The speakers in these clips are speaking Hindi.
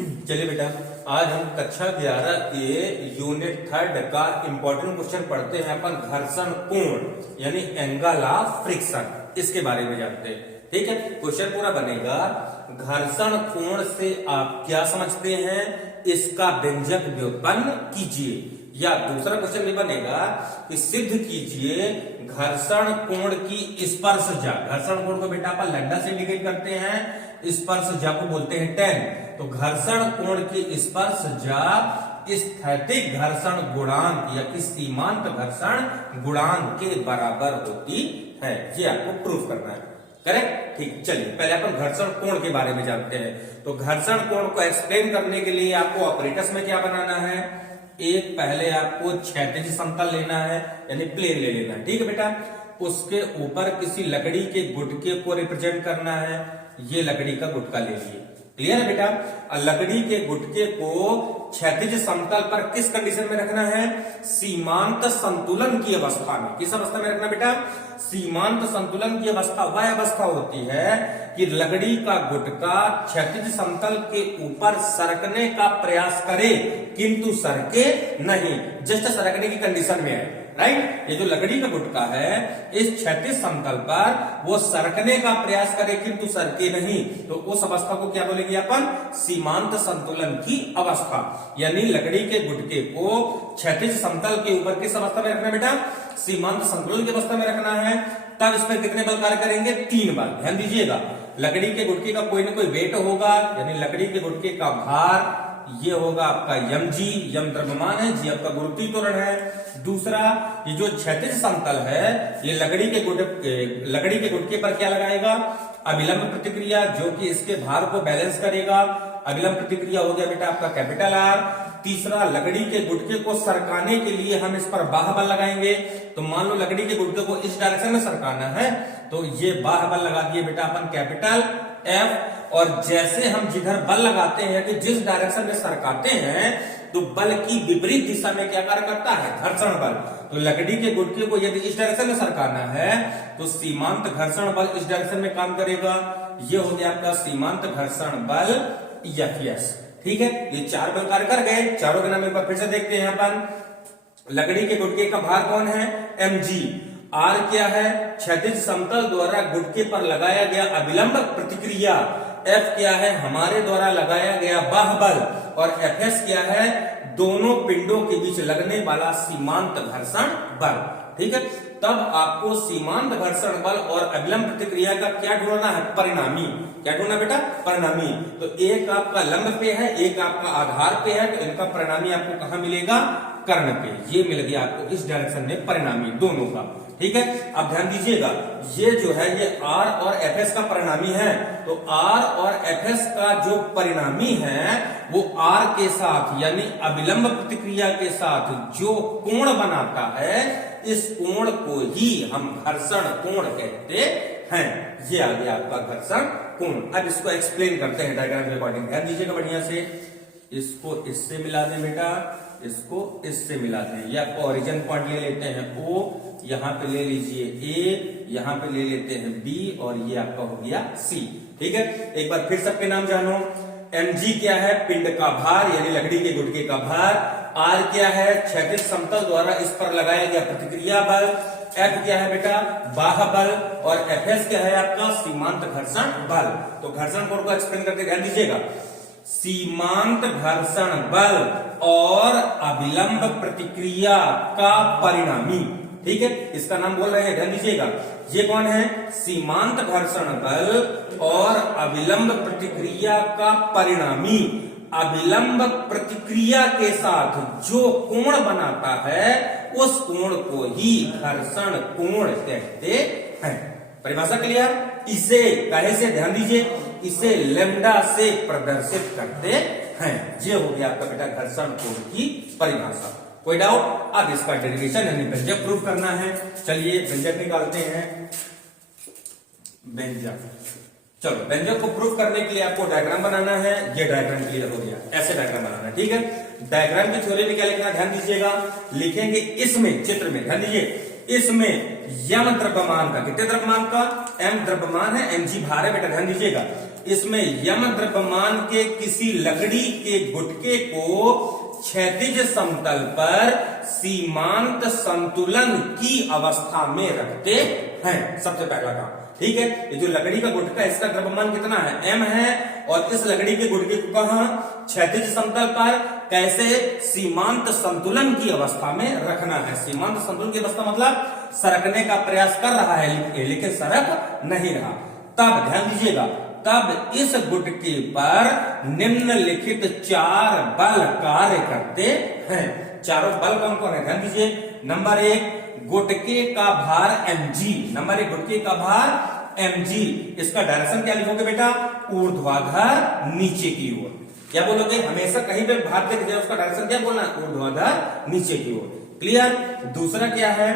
चलिए बेटा, आज हम कक्षा 11 के यूनिट 3 का इंपॉर्टेंट क्वेश्चन पढ़ते हैं। अपन घर्षण कोण यानी एंगल ऑफ फ्रिक्शन, इसके बारे में जानते हैं। ठीक है, क्वेश्चन पूरा बनेगा। घर्षण कोण से आप क्या समझते हैं, इसका व्यंजक व्युत्पन्न कीजिए। या दूसरा क्वेश्चन भी बनेगा कि सिद्ध कीजिए घर्षण कोण की स्पर्शजा। घर्षण कोण को बेटा अपन लैम्डा से इंडिकेट करते हैं, स्पर्शजा को बोलते हैं टेन। तो घर्षण कोण की स्पर्शजा स्थैतिक घर्षण गुणांक या कि सीमांत घर्षण गुणांक के बराबर होती है। ये आपको प्रूफ करना है। करेक्ट, ठीक। चलिए पहले अपन घर्षण कोण के बारे में जानते हैं। तो घर्षण कोण को एक्सप्लेन करने के लिए आपको ऑपरेटर्स में क्या बनाना है, एक पहले आपको क्षैतिज समतल लेना है यानी प्लेन ले लेना है। ठीक है बेटा, उसके ऊपर किसी लकड़ी के गुटके को रिप्रेजेंट करना है। ये लकड़ी का गुटका ले लिए, क्लियर है बेटा। लकड़ी के गुटके को क्षैतिज समतल पर किस कंडीशन में रखना है, सीमांत संतुलन की अवस्था में। किस अवस्था में रखना बेटा, सीमांत संतुलन की अवस्था। वह अवस्था होती है कि लकड़ी का गुटका क्षैतिज समतल के ऊपर सरकने का प्रयास करे किंतु सरके नहीं, जस्ट सरकने की कंडीशन में है। राइट, ये जो लकड़ी का गुटका है इस क्षैतिज समतल पर वो सरकने का प्रयास करे किंतु सरके नहीं, तो उस अवस्था को क्या बोलेंगे अपन, सीमांत संतुलन की अवस्था। यानी लकड़ी के गुटके को क्षैतिज समतल के ऊपर किस अवस्था में रखना बेटा, सीमांत संतुलन की अवस्था में रखना है। तब इस पर कितने बल कार्य करेंगे, 3 बल। ध्यान दीजिएगा, लकड़ी के गुटके का कोई ना कोई वेट होगा, यानी लकड़ी के गुटके का भार ये होगा आपका mg, यम द्रव्यमान है, जी आपका गुरुत्वीय त्वरण है। दूसरा, ये जो क्षैतिज समतल है ये लकड़ी के गुटके पर क्या लगाएगा, अभिलंब प्रतिक्रिया, जो कि इसके भार को बैलेंस करेगा। अभिलंब प्रतिक्रिया हो गया बेटा आपका कैपिटल आर। तीसरा, लकड़ी के गुटके को सरकाने के लिए हम इस पर बाह्य बल लगाएंगे। तो मान लो लकड़ी के गुटके को इस डायरेक्शन में सरकाना है तो ये बाह्य बल लगा दिए बेटा अपन कैपिटल एफ। और जैसे हम जिधर बल लगाते हैं कि जिस डायरेक्शन में सरकाते हैं तो बल की विपरीत दिशा में क्या कार्य करता है, घर्षण बल। तो लकड़ी के गुटके को यदि इस डायरेक्शन में सरकाना है तो सीमांत घर्षण बल इस डायरेक्शन में काम करेगा। ये हो गया आपका सीमांत घर्षण बल Fs। ठीक है, ये 4 बल कार्य कर गए। चारों के नाम एक बार फिर से देखते हैं अपन। लकड़ी के गुटके का भार कौन है, mg। आर क्या है, क्षैतिज समतल द्वारा गुटके पर लगाया गया अभिलंब प्रतिक्रिया। एफ क्या है, हमारे द्वारा लगाया गया बाह्य बल। और एफएस क्या है, दोनों पिंडों के बीच लगने वाला सीमांत घर्षण बल। ठीक है, तब आपको सीमांत घर्षण बल और अभिलंब प्रतिक्रिया का क्या ढूंढना है, परिणामी। क्या ढूंढना बेटा, परिणामी। तो एक आपका लंब पे है, एक आपका आधार पे है, तो इनका परिणामी आपको कहां मिलेगा, कर्ण पे। ये मिल गया आपको इस डायरेक्शन में परिणामी दोनों का। ठीक है, अब ध्यान दीजिएगा, ये जो है ये आर और एफएस का परिणामी है। तो आर और एफएस का जो परिणामी है वो आर के साथ यानी अभिलंब प्रतिक्रिया के साथ जो कोण बनाता है, इस कोण को ही हम घर्षण कोण कहते हैं। ये आ गया आपका घर्षण कोण। अब इसको एक्सप्लेन करते हैं डायग्राम के अकॉर्डिंग। ध्यान दीजिएगा बढ़िया से, इसको इससे मिला दें बेटा, इसको इससे मिला दें। या ओरिजिन पॉइंट ले लेते हैं O, यहां पे ले लीजिए A, यहां पे ले लेते हैं B, और ये आपका हो गया C। ठीक है, एक बार फिर सबके नाम जानो। mg क्या है, पिंड का भार यानी लकड़ी के गुटके का भार। r क्या है, क्षैतिज समतल द्वारा इस पर लगाया गया प्रतिक्रिया बल। F क्या है बेटा, बाह्य बल। और Fs क्या है आपका, सीमांत घर्षण बल। तो घर्षण कोण को एक्सप्लेन करके ध्यान दीजिएगा, सीमांत घर्षण बल और अभिलंब प्रतिक्रिया का परिणामी। ठीक है, इसका नाम बोल रहे हैं, ध्यान दीजिएगा। ये कौन है, सीमांत घर्षण बल और अभिलंब प्रतिक्रिया का परिणामी। अभिलंब प्रतिक्रिया के साथ जो कोण बनाता है उस कोण को ही घर्षण कोण कहते हैं। परिभाषा क्लियर। इसे कहे से, ध्यान दीजिए, इसे लैम्डा से प्रदर्शित करते हैं। ये हो गया आपका बेटा घर्षण कोण की परिभाषा। कोई डाउट। अब इसका डेरिवेशन यानी व्यंजक प्रूफ करना है। चलिए व्यंजक निकालते हैं। व्यंजक, चलो व्यंजक को प्रूफ करने के लिए आपको डायग्राम बनाना है। ये डायग्राम क्लियर हो गया, ऐसे डायग्राम बनाना है। ठीक है, डायग्राम की थ्योरी में क्या लिखना, ध्यान दीजिएगा। लिखेंगे इसमें, चित्र में, ध्यान दीजिए, इसमें यम द्रव्यमान का, कितने द्रव्यमान का, m द्रव्यमान है, mg भार है बेटा, ध्यान दीजिएगा। इसमें यम द्रव्यमान के किसी लकड़ी के गुटके को क्षैतिज समतल पर सीमांत संतुलन की अवस्था में रखते हैं। सबसे पहला काम, ठीक है। ये जो लकड़ी का गुटका है इसका द्रव्यमान कितना है, m है, और इस लकड़ी के गुटके को कहां, क्षैतिज समतल पर कैसे, सीमांत संतुलन की अवस्था में रखना है। सीमांत संतुलन की अवस्था मतलब सरकने का प्रयास कर रहा है लेकिन सरक नहीं रहा। तब ध्यान दीजिएगा, तब इस गुटके पर निम्नलिखित 4 बल कार्य करते हैं। चारों बल कौन कौन है, ध्यान दीजिए। नंबर 1, गुटके का भार mg। नंबर 1, गुटके का भार mg। इसका डायरेक्शन क्या लिखोगे बेटा, ऊर्ध्वाधर नीचे की ओर। क्या बोलोगे, हमेशा कहीं पे भार देख दिया उसका डायरेक्शन क्या बोलना है, ऊर्ध्वाधर नीचे की ओर। क्लियर। दूसरा क्या है,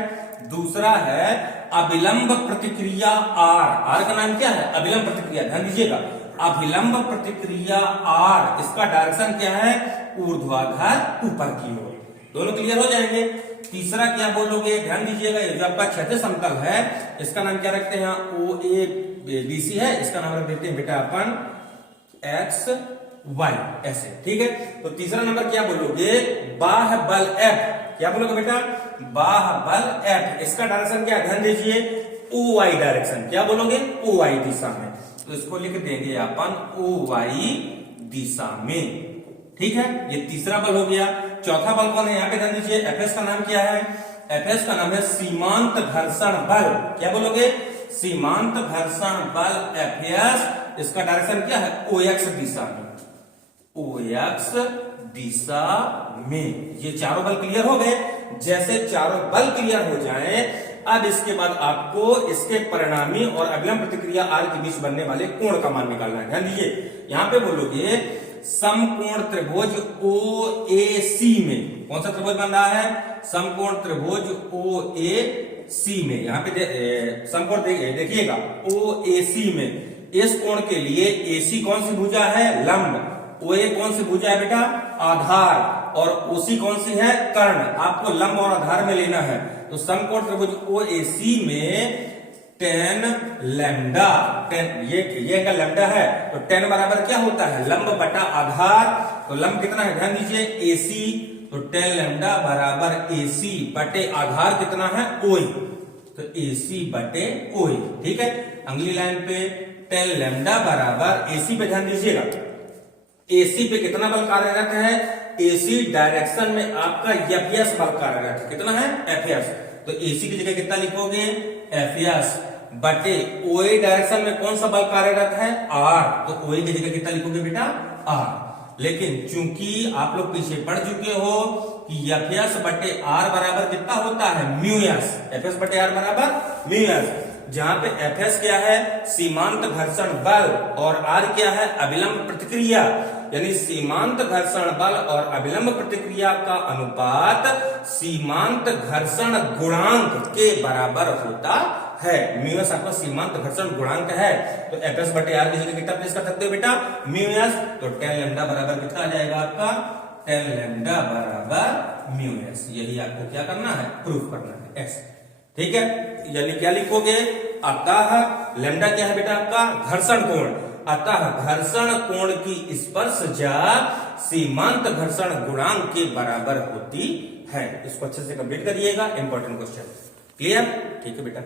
दूसरा है अभिलंब प्रतिक्रिया R। R का नाम क्या है, अभिलंब प्रतिक्रिया। ध्यान दीजिएगा, अभिलंब प्रतिक्रिया R, इसका डायरेक्शन क्या है, ऊर्ध्वाधर ऊपर की ओर। दोनों क्लियर हो जाएंगे। तीसरा क्या बोलोगे, ध्यान दीजिएगा, जो आपका क्षैतिज समतल है इसका नाम क्या रखते हैं, OABC है, इसका नाम रख देते हैं बेटा अपन XY, ऐसे, ठीक है। तो तीसरा नंबर क्या बोलोगे, बाह्य बल F। क्या बोलोगे बेटा, बाह्य बल F। इसका डायरेक्शन क्या, ध्यान दीजिए, OY डायरेक्शन। क्या बोलोगे, OY दिशा में। तो इसको लिख देंगे अपन OY दिशा में, ठीक है। ये तीसरा बल हो गया। चौथा बल कौन है, यहाँ पे ध्यान दीजिए, Fs का नाम क्या है, Fs का नाम है सीमांत घर्षण बल। क्या बोलोगे, सीमांत घर्षण बल Fs। इसका डायरेक्शन क्या है, OX दिशा में, OX दिशा में। ये चारों बल क्लियर हो गए। जैसे चारों बल क्लियर हो जाएं, अब इसके बाद आपको इसके परिणामी और अभिलंब प्रतिक्रिया R के बीच बनने वाले कोण का मान निकालना है। ध्यान दीजिए, यहां पे बोलोगे समकोण त्रिभुज OAC में, कौन सा त्रिभुज बन रहा है, समकोण त्रिभुज OAC में। यहाँ पे समकोण देखिएगा OAC में, इस कोण के लिए AC कौन सी भुजा है, लंब। OA कौन सी भुजा है बेटा, आधार। और OC कौन सी है, कर्ण। आपको लंब और आधार में लेना है। तो समकोण त्रिभुज OAC में tan लैम्डा, ये का लैम्डा है, तो tan बराबर क्या होता है, लंब बटा आधार। तो लंब कितना है, ध्यान दीजिए, AC। तो tan लैम्डा बराबर AC बटे आधार कितना है, OA। तो AC बटे OA, ठीक है। अगली लाइन पे tan लैम्डा बराबर AC पे ध्यान दीजिएगा, AC पे कितना बल कार्यरत है, AC डायरेक्शन में आपका Fs बल कार्यरत है। कितना है, Fs। तो AC की जगह कितना लिखोगे, Fs बटे OA डायरेक्शन में कौन सा बल कार्यरत है, R। तो OA की जगह कितना लिखोगे बेटा, R। लेकिन चूंकि आप लोग पीछे पढ़ चुके हो कि Fs बटे R बराबर कितना होता है, म्यूएस। Fs बटे R बराबर म्यूएस, जहां पे Fs क्या है, सीमांत घर्षण बल, और R क्या है, अभिलंब प्रतिक्रिया। यानी सीमांत घर्षण बल और अभिलंब प्रतिक्रिया का अनुपात सीमांत घर्षण गुणांक के बराबर होता है। म्यूएस आपका सीमांत घर्षण गुणांक है। तो Fs बटे R की जगह कितना प्लेस कर सकते हो बेटा, म्यूएस। तो tan लैम्डा बराबर कितना आ जाएगा आपका, tan लैम्डा बराबर म्यूएस। यही आपको क्या करना है, प्रूफ करना है, ऐसे, ठीक है। यानी क्या लिखोगे, अतः लैम्डा क्या है बेटा आपका, घर्षण कोण। अतः घर्षण कोण की स्पर्शजा सीमांत घर्षण गुणांक के बराबर होती है। इसको अच्छे से कंप्लीट करिएगा, इंपॉर्टेंट क्वेश्चन। क्लियर, ठीक है बेटा।